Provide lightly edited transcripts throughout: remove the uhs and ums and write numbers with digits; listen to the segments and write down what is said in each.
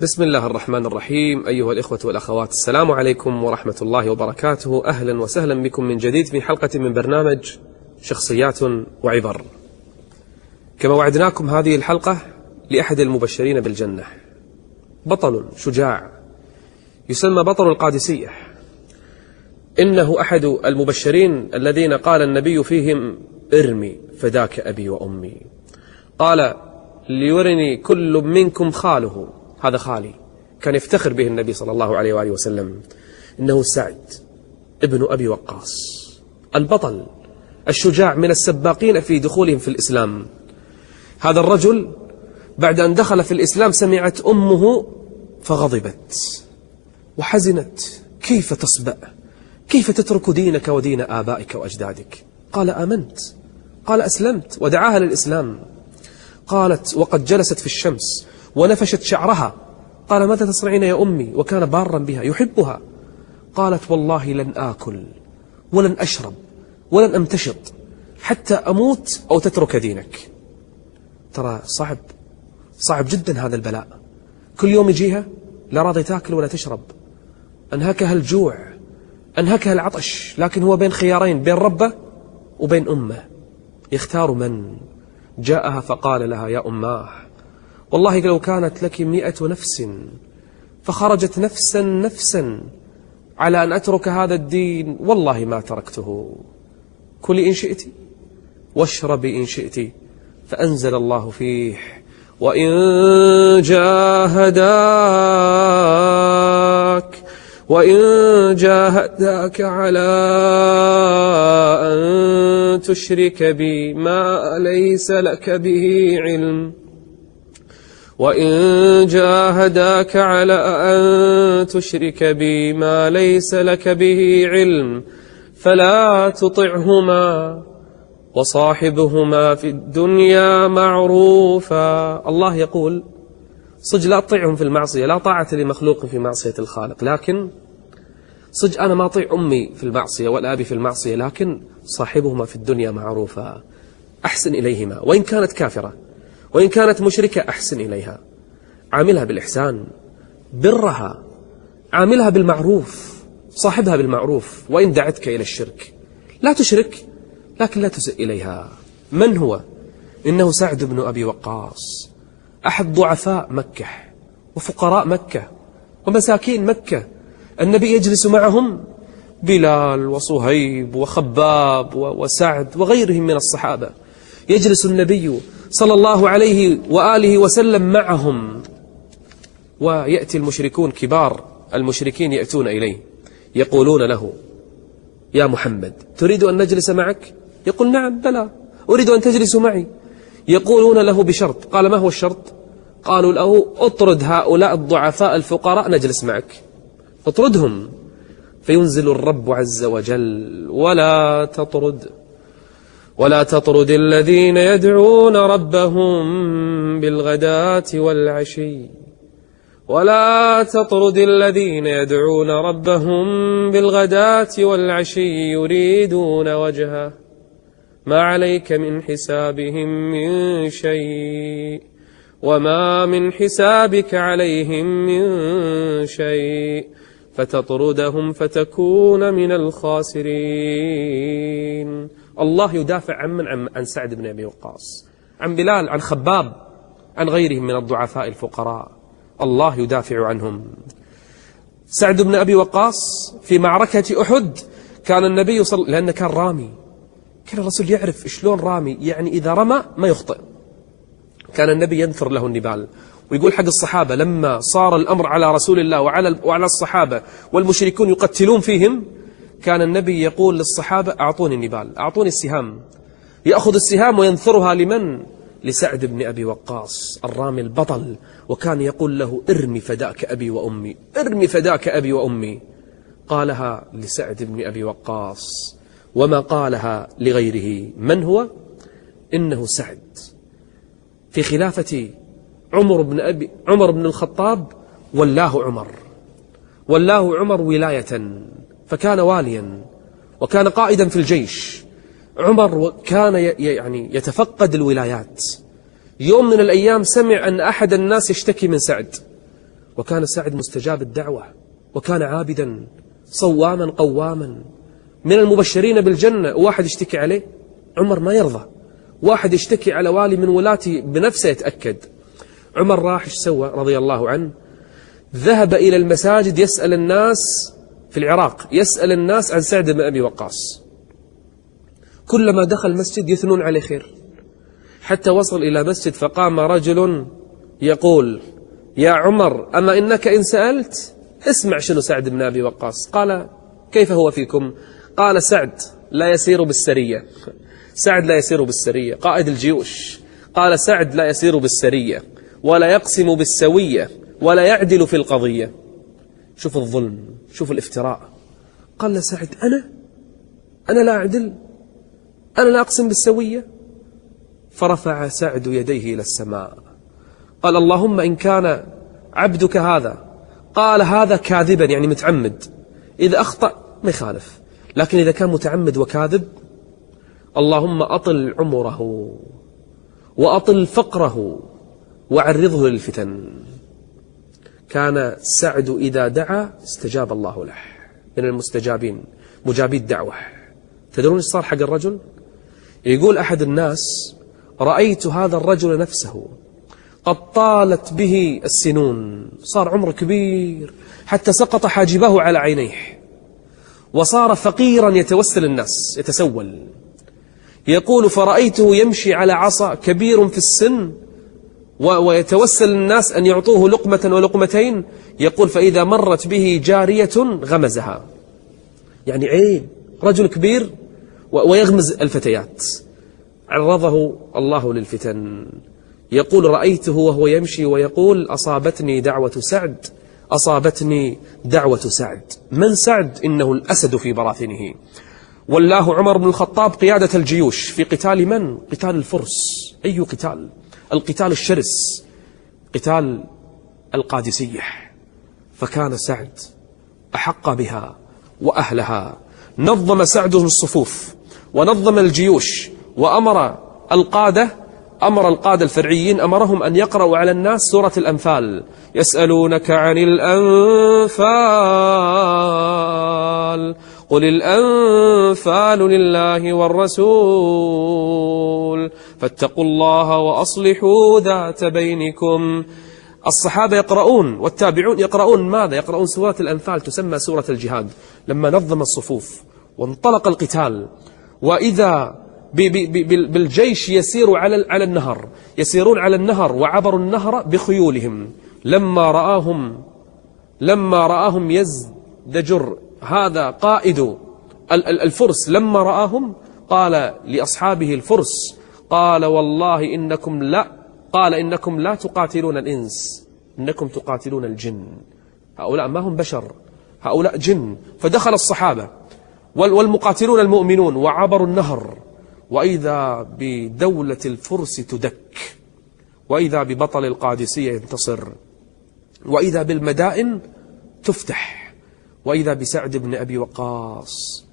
بسم الله الرحمن الرحيم. أيها الإخوة والأخوات، السلام عليكم ورحمة الله وبركاته. أهلا وسهلا بكم من جديد في حلقة من برنامج شخصيات وعبر. كما وعدناكم هذه الحلقة لأحد المبشرين بالجنة، بطل شجاع يسمى بطل القادسية. إنه أحد المبشرين الذين قال النبي فيهم: ارمي فداك أبي وأمي. قال: ليرني كل منكم خاله. هذا خالي، كان يفتخر به النبي صلى الله عليه وآله وسلم. إنه سعد ابن أبي وقاص، البطل الشجاع من السباقين في دخولهم في الإسلام. هذا الرجل بعد أن دخل في الإسلام سمعت أمه فغضبت وحزنت: كيف تصبأ؟ كيف تترك دينك ودين آبائك وأجدادك؟ قال: آمنت. قال: أسلمت. ودعاها للإسلام. قالت وقد جلست في الشمس ونفشت شعرها: قال: ماذا تصنعين يا أمي؟ وكان بارا بها يحبها. قالت: والله لن آكل ولن أشرب ولن أمتشط حتى أموت أو تترك دينك. ترى صعب جدا هذا البلاء. كل يوم يجيها لا راضي تاكل ولا تشرب، أنهكها الجوع، أنهكها العطش، لكن هو بين خيارين: بين ربه وبين أمه. يختار من؟ جاءها فقال لها: يا أماه، والله لو كانت لك 100 نفس فخرجت نفسا على أن أترك هذا الدين والله ما تركته. كلي إن شئت واشربي إن شئت. فأنزل الله فيه: وإن جاهداك على أن تشرك بي ما ليس لك به علم وإن جاهداك على أن تشرك بي ما ليس لك به علم فلا تطعهما وصاحبهما في الدنيا معروفا. الله يقول: صج لا تطيعهم في المعصية، لا طاعة لمخلوق في معصية الخالق، لكن صج أنا ما أطيع أمي في المعصية والآبي في المعصية، لكن صاحبهما في الدنيا معروفا. أحسن إليهما وإن كانت كافرة، وإن كانت مشركة أحسن إليها. عاملها بالإحسان، برها، عاملها بالمعروف، صاحبها بالمعروف. وإن دعتك إلى الشرك لا تشرك، لكن لا تسئ إليها. من هو؟ إنه سعد بن أبي وقاص، أحد ضعفاء مكة وفقراء مكة ومساكين مكة. النبي يجلس معهم بلال وصهيب وخباب وسعد وغيرهم من الصحابة. يجلس النبي صلى الله عليه وآله وسلم معهم، ويأتي المشركون، كبار المشركين يأتون إليه يقولون له: يا محمد، تريد أن نجلس معك؟ يقول: نعم، بلى، أريد أن تجلسوا معي. يقولون له بشرط. قال: ما هو الشرط؟ قالوا له: اطرد هؤلاء الضعفاء الفقراء نجلس معك، اطردهم. فينزل الرب عز وجل: ولا تطرد الذين يدعون ربهم بالغداة والعشي يريدون وجهه ما عليك من حسابهم من شيء وما من حسابك عليهم من شيء فتطردهم فتكون من الخاسرين. الله يدافع عن سعد بن أبي وقاص، عن بلال، عن خباب، عن غيرهم من الضعفاء الفقراء. الله يدافع عنهم. سعد بن أبي وقاص في معركة أحد كان النبي لأنه كان رامي، كان الرسول يعرف شلون رامي، يعني إذا رمى ما يخطئ. كان النبي ينثر له النبال ويقول حق الصحابة لما صار الأمر على رسول الله وعلى الصحابة والمشركون يقتلون فيهم، كان النبي يقول للصحابة: أعطوني النبال، أعطوني السهام. يأخذ السهام وينثرها لمن؟ لسعد بن أبي وقاص الرامي البطل. وكان يقول له: ارمي فداك أبي وأمي، ارمي فداك أبي وأمي. قالها لسعد بن أبي وقاص وما قالها لغيره. من هو؟ إنه سعد في خلافة عمر بن الخطاب ولاه عمر ولاية، فكان واليا وكان قائدا في الجيش. عمر كان يعني يتفقد الولايات. يوم من الأيام سمع أن أحد الناس يشتكي من سعد، وكان سعد مستجاب الدعوة، وكان عابدا صواما قواما من المبشرين بالجنة. واحد يشتكي عليه، عمر ما يرضى. واحد يشتكي على والي من ولاتي بنفسه يتأكد. عمر راح ايش سوى رضي الله عنه؟ ذهب إلى المساجد يسأل الناس في العراق، يسأل الناس عن سعد بن أبي وقاص. كلما دخل مسجد يثنون عليه خير، حتى وصل إلى مسجد فقام رجل يقول: يا عمر، أما إنك إن سألت اسمع شنو سعد بن أبي وقاص. قال: كيف هو فيكم؟ قال: سعد لا يسير بالسرية. سعد لا يسير بالسرية، قائد الجيوش. قال: سعد لا يسير بالسرية ولا يقسم بالسوية ولا يعدل في القضية. شوف الظلم، شوف الافتراء. قال سعد: أنا لا أعدل، أنا لا أقسم بالسوية. فرفع سعد يديه إلى السماء، قال: اللهم إن كان عبدك هذا قال هذا كاذبا، يعني متعمد، إذا أخطأ ما يخالف، لكن إذا كان متعمد وكاذب اللهم أطل عمره وأطل فقره وعرضه للفتن. كان سعد إذا دعا استجاب الله له، من المستجابين، مجابي الدعوة. تدرون ايش صار حق الرجل؟ يقول أحد الناس: رأيت هذا الرجل نفسه قد طالت به السنون، صار عمره كبير حتى سقط حاجبه على عينيه، وصار فقيرا يتوسل الناس، يتسول. يقول: فرأيته يمشي على عصا، كبير في السن، ويتوسل الناس أن يعطوه لقمة ولقمتين. يقول: فإذا مرت به جارية غمزها، يعني عيب، رجل كبير ويغمز الفتيات. عرضه الله للفتن. يقول: رأيته وهو يمشي ويقول: أصابتني دعوة سعد، أصابتني دعوة سعد. من سعد؟ إنه الأسد في براثنه. والله عمر بن الخطاب قيادة الجيوش في قتال من؟ قتال الفرس. أي قتال؟ القتال الشرس، قتال القادسية. فكان سعد أحق بها وأهلها. نظم سعد الصفوف ونظم الجيوش، وأمر القادة الفرعيين، أمرهم أن يقرأوا على الناس سورة الأنفال: يسألونك عن الأنفال قل الأنفال لله والرسول فاتقوا الله وأصلحوا ذات بينكم. الصحابة يقرؤون والتابعون يقرؤون ماذا؟ يقرؤون سورة الأنفال، تسمى سورة الجهاد. لما نظم الصفوف وانطلق القتال، وإذا بالجيش يسير على النهر، يسيرون على النهر وعبروا النهر بخيولهم. لما رآهم يزدجر هذا قائد الفرس، لما رآهم قال لأصحابه الفرس، قال: والله إنكم لا تقاتلون الإنس، إنكم تقاتلون الجن. هؤلاء ما هم بشر، هؤلاء جن. فدخل الصحابة والمقاتلون المؤمنون وعبروا النهر، وإذا بدولة الفرس تدك، وإذا ببطل القادسية ينتصر، وإذا بالمدائن تفتح، وإذا بسعد بن أبي وقاص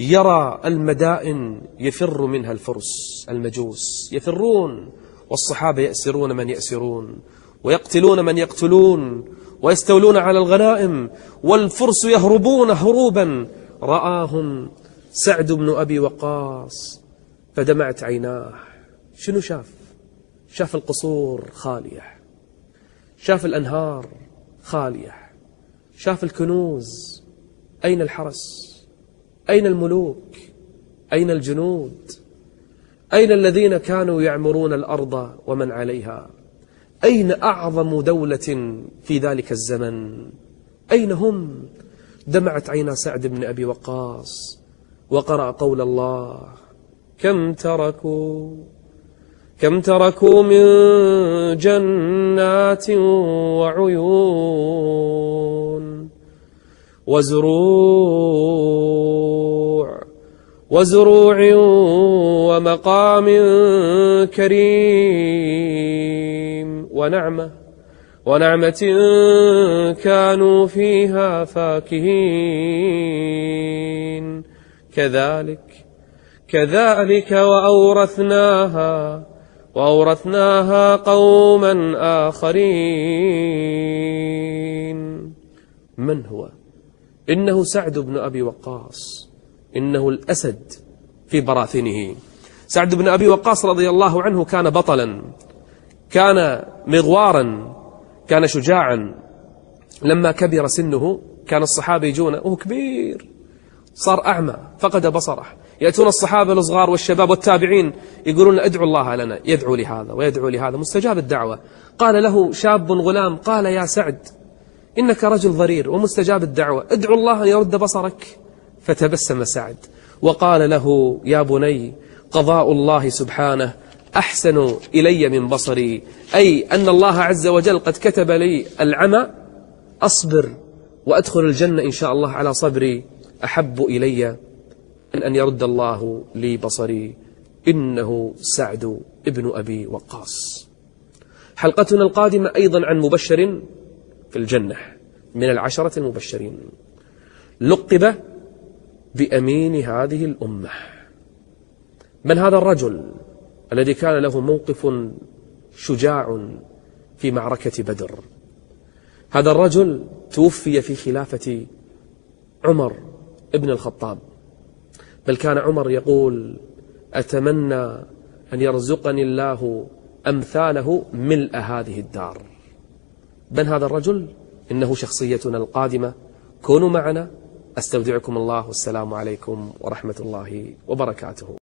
يرى المدائن يفر منها الفرس، المجوس يفرون، والصحابة يأسرون من يأسرون ويقتلون من يقتلون ويستولون على الغنائم، والفرس يهربون هروبا. رآهم سعد بن أبي وقاص فدمعت عيناه. شنو شاف؟ شاف القصور خالية، شاف الأنهار خالية، شاف الكنوز. أين الحرس؟ أين الملوك؟ أين الجنود؟ أين الذين كانوا يعمرون الأرض ومن عليها؟ أين أعظم دولة في ذلك الزمن؟ أين هم؟ دمعت عينا سعد بن أبي وقاص وقرأ قول الله: كم تركوا من جنات وعيون وزروع ومقام كريم ونعمة كانوا فيها فاكهين. كذلك وأورثناها قوما آخرين. من هو؟ إنه سعد بن أبي وقاص، إنه الأسد في براثنه. سعد بن أبي وقاص رضي الله عنه كان بطلا، كان مغوارا، كان شجاعا. لما كبر سنه كان الصحابة يجون وهو كبير، صار أعمى، فقد بصره. يأتون الصحابة الصغار والشباب والتابعين يقولون ادعوا الله لنا، يدعو لهذا ويدعو لهذا، مستجاب الدعوة. قال له شاب غلام، قال يا سعد إنك رجل ضرير ومستجاب الدعوة، ادعو الله أن يرد بصرك. فتبسم سعد وقال له يا بني، قضاء الله سبحانه أحسن إلي من بصري، أي أن الله عز وجل قد كتب لي العمى، أصبر وأدخل الجنة إن شاء الله على صبري، أحب إلي من أن يرد الله لي بصري. إنه سعد ابن أبي وقاص. حلقتنا القادمة أيضا عن مبشر في الجنة من العشرة المبشرين، لقب بأمين هذه الأمة. من هذا الرجل الذي كان له موقف شجاع في معركة بدر؟ هذا الرجل توفي في خلافة عمر ابن الخطاب، بل كان عمر يقول أتمنى أن يرزقني الله أمثاله ملء هذه الدار. من هذا الرجل؟ إنه شخصيتنا القادمة. كونوا معنا، أستودعكم الله، والسلام عليكم ورحمة الله وبركاته.